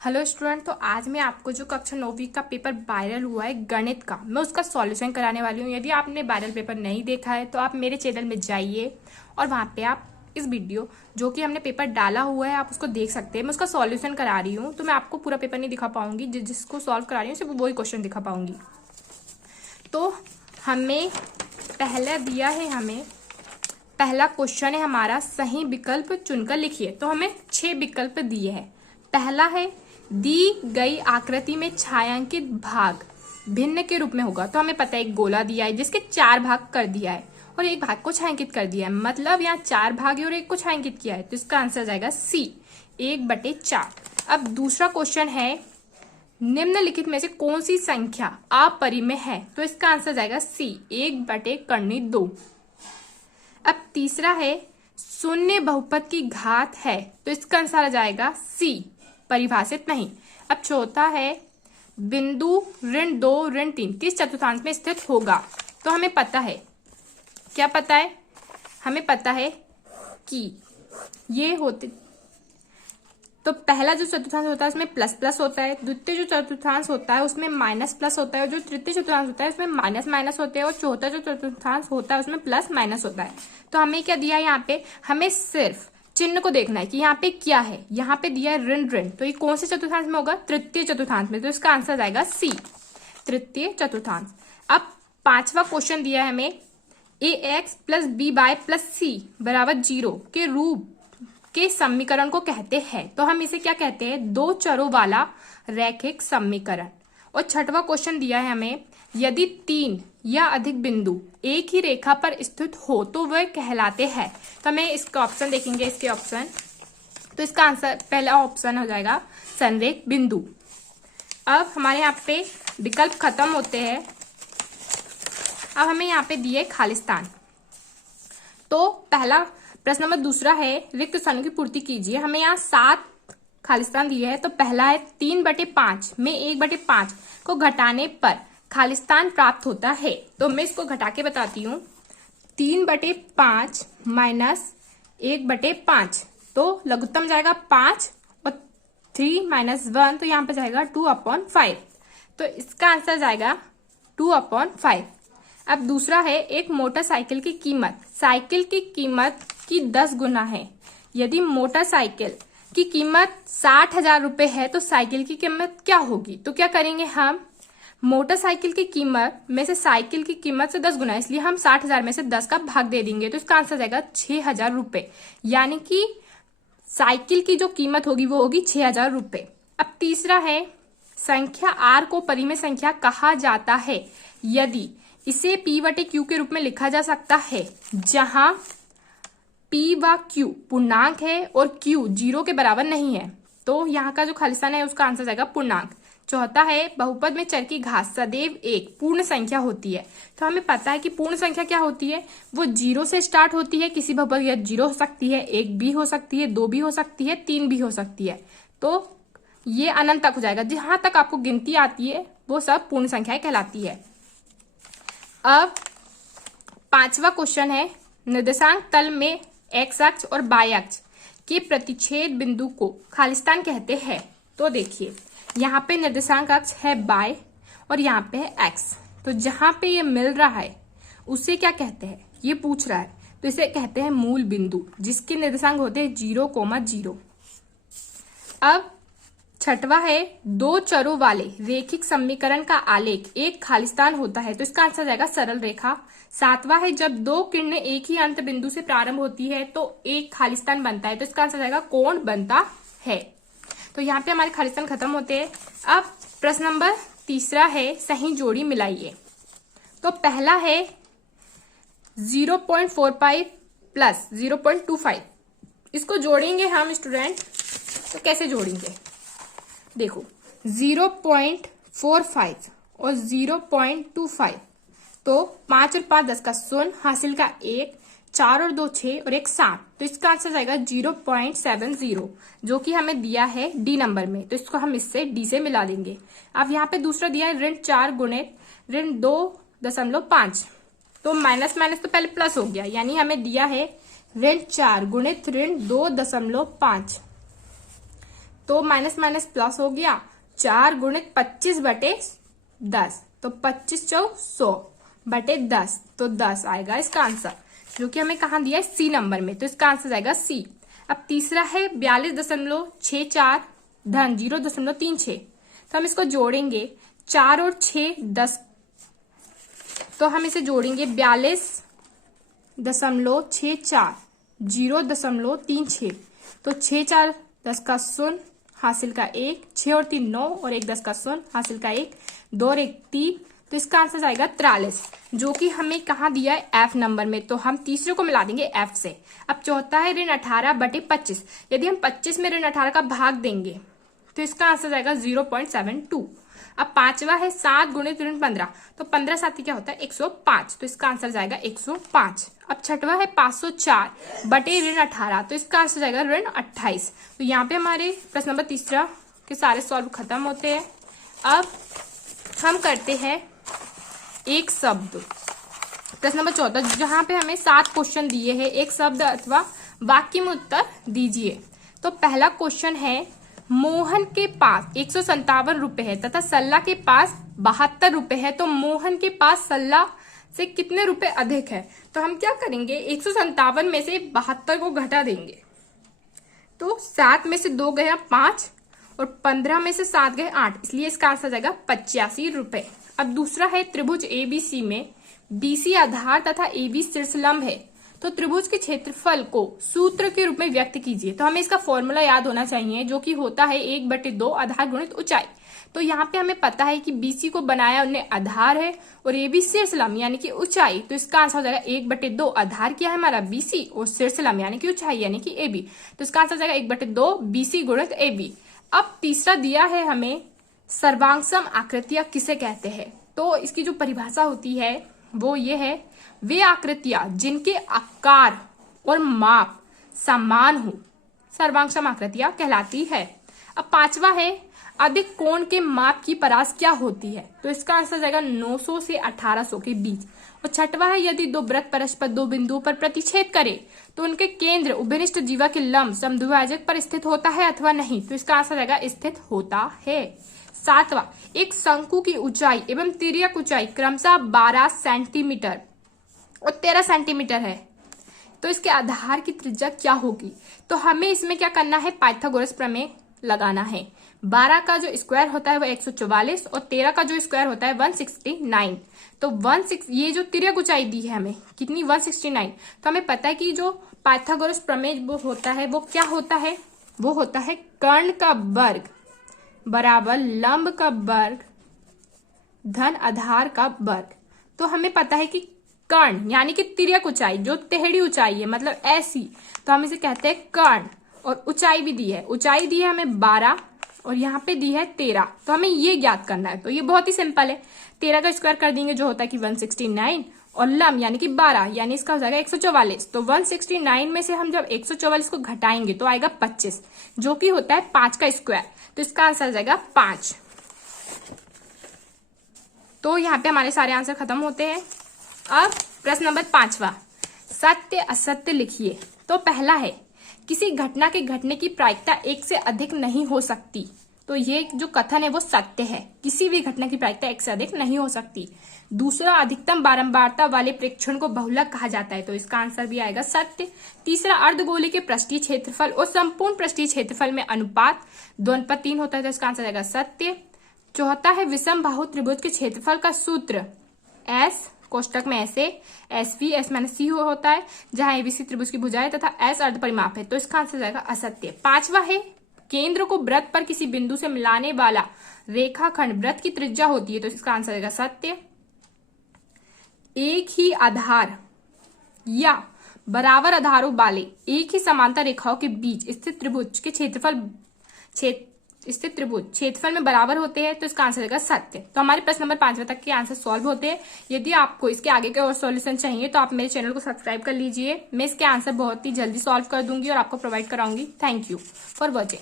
Hello student. तो आज मैं आपको जो कक्षा 9वीं का पेपर वायरल हुआ है गणित का, मैं उसका सॉल्यूशन कराने वाली हूँ। यदि आपने वायरल पेपर नहीं देखा है तो आप मेरे चैनल में जाइए और वहाँ पे आप इस वीडियो जो कि हमने पेपर डाला हुआ है आप उसको देख सकते हैं। मैं उसका सॉल्यूशन करा रही हूँ, तो मैं आपको पूरा पेपर नहीं दिखा पाऊंगी, जिसको सॉल्व करा रही हूँ सिर्फ वही क्वेश्चन दिखा पाऊंगी। तो हमें पहला दिया है, हमें पहला क्वेश्चन है हमारा, सही विकल्प चुनकर लिखिए। तो हमें 6 विकल्प दिए हैं। पहला है दी गई आकृति में छायांकित भाग भिन्न के रूप में होगा। तो हमें पता है एक गोला दिया है जिसके 4 भाग कर दिया है और एक भाग को छायांकित कर दिया है, मतलब यहाँ 4 भाग है और एक को छायांकित किया है, तो इसका आंसर जाएगा सी 1/4। अब दूसरा क्वेश्चन है निम्नलिखित में से कौन सी संख्या अपरिमेय है, तो इसका आंसर जाएगा सी 1/2। अब तीसरा है शून्य बहुपद की घात है, तो इसका आंसर आ जाएगा सी परिभाषित नहीं। अब चौथा है बिंदु -2 -3 किस चतुर्थांश में स्थित होगा। तो हमें पता है, क्या पता है, हमें पता है कि ये होते, तो पहला जो चतुर्थांश होता है उसमें प्लस प्लस होता है, द्वितीय जो चतुर्थांश होता है उसमें माइनस प्लस होता है, और जो तृतीय चतुर्थांश होता है उसमें माइनस माइनस होते हैं, और चौथा जो चतुर्थांश होता है उसमें प्लस माइनस होता है। तो हमें क्या दिया है यहाँ पे, हमें सिर्फ चिन्ह को देखना है कि यहाँ पे क्या है। यहाँ पे दिया है ऋण ऋण, तो ये कौन से चतुर्थांश में होगा, तृतीय चतुर्थांश में, तो इसका आंसर जाएगा सी तृतीय चतुर्थांश। अब पांचवा क्वेश्चन दिया है हमें ax + by + c = 0 के रूप के समीकरण को कहते हैं। तो हम इसे क्या कहते हैं, 2 चरों वाला रैखिक समीकरण। और छठवां क्वेश्चन दिया है हमें यदि 3 या अधिक बिंदु एक ही रेखा पर स्थित हो तो वह कहलाते हैं। तो हमें इसका ऑप्शन देखेंगे, इसके ऑप्शन, तो इसका आंसर पहला ऑप्शन हो जाएगा संरेख बिंदु। अब हमारे यहाँ पे विकल्प खत्म होते हैं। अब हमें यहाँ पे दिए खालिस्तान। तो पहला प्रश्न नंबर दूसरा है रिक्त स्थानों की पूर्ति कीजिए। हमें यहाँ 7 खालिस्तान दिए हैं। तो पहला है 3/5 में 1/5 को घटाने पर खालिस्तान प्राप्त होता है। तो मैं इसको घटा के बताती हूँ। 3/5 माइनस 1/5, तो लघुत्तम जाएगा 5 और 3 - 1, तो यहाँ पे जाएगा 2/5। तो इसका आंसर जाएगा 2/5। अब दूसरा है एक मोटरसाइकिल की कीमत साइकिल की कीमत की 10 गुना है। यदि मोटरसाइकिल की कीमत 60,000 रुपए है तो साइकिल की कीमत क्या होगी। तो क्या करेंगे, हम मोटरसाइकिल की कीमत में से साइकिल की कीमत से 10 गुना, इसलिए हम 60,000 में से 10 का भाग दे देंगे। तो इसका आंसर जाएगा 6,000 रुपए, यानी कि साइकिल की जो कीमत होगी वो होगी 6,000 रुपए। अब तीसरा है संख्या आर को परिमेय संख्या कहा जाता है यदि इसे P/Q के रूप में लिखा जा सकता है, जहां P व Q पूर्णांक है और Q 0 के बराबर नहीं है। तो यहाँ का जो खालिस्तान है उसका आंसर जाएगा पूर्णांक। चौथा है बहुपद में चर की घात सदैव एक पूर्ण संख्या होती है। तो हमें पता है कि पूर्ण संख्या क्या होती है, वो 0 से स्टार्ट होती है। किसी बहुपद या 0 हो सकती है, 1 भी हो सकती है, 2 भी हो सकती है, 3 भी हो सकती है। तो ये अनंत तक हो जाएगा, जहां तक आपको गिनती आती है वो सब पूर्ण संख्याएं कहलाती है। अब पांचवा क्वेश्चन है निर्देशांक तल में x अक्ष और y अक्ष के प्रतिच्छेद बिंदु को खालिस्तान कहते हैं। तो देखिए यहाँ पे निर्देशांक अक्ष है y और यहाँ पे है x। तो जहां पे ये मिल रहा है उसे क्या कहते हैं, ये पूछ रहा है, तो इसे कहते हैं मूल बिंदु, जिसके निर्देशांक होते हैं 0,0। अब छठवा है 2 चरों वाले रेखिक समीकरण का आलेख एक खालिस्तान होता है। तो इसका आंसर जाएगा सरल रेखा। सातवां है जब 2 किरणें एक ही अंत बिंदु से प्रारंभ होती है तो एक खालिस्तान बनता है। तो इसका आंसर जाएगा कोण बनता है। तो यहाँ पे हमारे खालिस्तान खत्म होते हैं। अब प्रश्न नंबर तीसरा है सही जोड़ी मिलाइए। तो पहला है 0.45 प्लस 0.25, इसको जोड़ेंगे हम स्टूडेंट। तो कैसे जोड़ेंगे, देखो 0.45 और 0.25, तो 5 और 5 10 का 0, हासिल का 1, 4 और 2 6 और 1 7। तो इसका आंसर जाएगा 0.70, जो कि हमें दिया है डी नंबर में। तो इसको हम इससे डी से मिला देंगे। अब यहाँ पे दूसरा दिया है ऋण 4 गुणित ऋण 2.5, तो माइनस माइनस तो पहले प्लस हो गया, यानी हमें दिया है ऋण 4 गुणित ऋण 2.5। तो माइनस माइनस प्लस हो गया, 4 गुणित 25 बटे 10, तो 25 चौक 100 बटे 10, तो 10 आएगा इसका आंसर, जो कि हमें कहाँ दिया है, सी नंबर में, तो इसका आंसर आएगा सी। अब तीसरा है 42.64 धन 0.36, तो हम इसको जोड़ेंगे, 4 और 6 10, तो हम इसे जोड़ेंगे 42.64 0.36, तो 6 4 10 का 0 हासिल का 1, 6 और 3 9 और 1 10 का 0 हासिल का 1, 2 और 1 3, तो इसका आंसर आएगा 43, जो कि हमें कहाँ दिया है, एफ नंबर में, तो हम तीसरे को मिला देंगे एफ से। अब चौथा है ऋण 18 बटे 25, यदि हम 25 में ऋण 18 का भाग देंगे तो इसका आंसर आएगा 0.72। अब पांचवा है 7 गुणित ऋण 15, तो 15 साथी क्या होता है, 105, तो इसका आंसर जाएगा 105। अब छठवा है 504 बटे ऋण 18, तो इसका आंसर जाएगा ऋण 28। तो यहाँ पे हमारे प्रश्न नंबर तीसरा के सारे सॉल्व खत्म होते हैं। अब हम करते हैं एक शब्द, प्रश्न नंबर 14, जहां पे हमें 7 क्वेश्चन दिए हैं, एक शब्द अथवा वाक्य में उत्तर दीजिए। तो पहला क्वेश्चन है, मोहन के पास 157 रुपए है तथा सल्ला के पास 72 रुपए है, तो मोहन के पास सल्ला से कितने रुपए अधिक है। तो हम क्या करेंगे, 157 में से 72 को घटा देंगे, तो 7 में से 2 गया 5 और 15 में से 7 गए 8, इसलिए इसका आंसर जाएगा 85 रुपए। अब दूसरा है, त्रिभुज एबीसी में बीसी आधार तथा एबी शीर्षलंब है, तो त्रिभुज के क्षेत्रफल को सूत्र के रूप में व्यक्त कीजिए। तो हमें इसका फॉर्मूला याद होना चाहिए, जो कि होता है 1/2 आधार गुणित ऊंचाई। तो यहाँ पे हमें पता है कि बीसी को बनाया उन्हें आधार है और एबी शीर्षलंब यानी कि ऊंचाई, तो इसका आंसर हो जाएगा 1/2, आधार क्या है हमारा बीसी और शीर्षलंब यानी कि ऊंचाई यानी कि एबी, तो इसका आंसर हो जाएगा 1/2 बीसी गुणित एबी। अब तीसरा दिया है हमें, सर्वांगसम आकृतियां किसे कहते हैं। तो इसकी जो परिभाषा होती है वो ये है, वे आकृतियां जिनके आकार और माप समान हो सर्वांगसम आकृतियां कहलाती है। अब पांचवा है, अधिक कोण के माप की परास क्या होती है। तो इसका आंसर जाएगा 900 से 1800 के बीच। और छठवा है, यदि दो वृत्त परस्पर दो बिंदुओं पर प्रतिच्छेद करे तो उनके केंद्र उभयनिष्ठ जीवा के लंब समद्विभाजक पर स्थित होता है अथवा नहीं। तो इसका आंसर जाएगा स्थित होता है। सातवां, एक शंकु की ऊंचाई एवं तिर्यक ऊंचाई क्रमशः 12 सेंटीमीटर और 13 सेंटीमीटर है, तो इसके आधार की त्रिज्या क्या होगी। तो हमें इसमें क्या करना है, पाइथागोरस प्रमेय लगाना है। 12 का जो स्क्वायर होता है वो 144 और 13 का जो स्क्वायर होता है 169। तो 16 ये जो तिर्यक ऊंचाई दी है हमें कितनी, 169। तो हमें पता है कि जो पाइथागोरस प्रमेय वो होता है वो क्या होता है, वो होता है कर्ण का वर्ग बराबर लंब का वर्ग धन आधार का वर्ग। तो हमें पता है कि कर्ण यानी कि तिर्यक ऊंचाई जो टेढ़ी ऊंचाई है मतलब ऐसी, तो हम इसे कहते हैं कर्ण। और ऊंचाई भी दी है, ऊंचाई दी है हमें 12 और यहाँ पे दी है 13, तो हमें ये ज्ञात करना है। तो ये बहुत ही सिंपल है, 13 का स्क्वायर कर देंगे जो होता है कि 169 और लंब यानी कि 12 यानी इसका हो जाएगा 144। तो 169 में से हम जब 144 को घटाएंगे तो आएगा 25 जो कि होता है 5 का स्क्वायर, तो इसका आंसर आ जाएगा 5। तो यहाँ पे हमारे सारे आंसर खत्म होते हैं। अब प्रश्न नंबर 5वां, सत्य असत्य लिखिए। तो पहला है, किसी घटना के घटने की प्रायिकता एक से अधिक नहीं हो सकती। तो ये जो कथन है वो सत्य है, किसी भी घटना की प्रायिकता एक से अधिक नहीं हो सकती। दूसरा, अधिकतम बारंबारता वाले प्रेक्षण को बहुलक कहा जाता है, तो इसका आंसर भी आएगा सत्य। तीसरा, अर्धगोले के पृष्ठीय क्षेत्रफल और संपूर्ण पृष्ठीय क्षेत्रफल में अनुपात 2:3 होता है, तो इसका आंसर आएगा सत्य। चौथा है, विषम बाहु त्रिभुज के क्षेत्रफल का सूत्र एस कोष्टक में ऐसे SV S-C होता है, जहां एबीसी त्रिभुज की भुजाएं तथा S अर्ध परिमाप है, तो इसका आंसर जाएगा असत्य। पांचवा है, केंद्र को वृत्त पर किसी बिंदु से मिलाने वाला रेखाखंड वृत्त की त्रिज्या होती है, तो इसका आंसर जाएगा सत्य। एक ही आधार या बराबर आधारों वाले एक ही समांतर रेखाओं के बीच स्थित त्रिभुज के क्षेत्रफल में बराबर होते हैं, तो इसका आंसर होगा सत्य। तो हमारे प्रश्न नंबर 5 तक के आंसर सॉल्व होते हैं। यदि आपको इसके आगे के और सॉल्यूशन चाहिए तो आप मेरे चैनल को सब्सक्राइब कर लीजिए, मैं इसके आंसर बहुत ही जल्दी सॉल्व कर दूंगी और आपको प्रोवाइड कराऊंगी। Thank you for watching.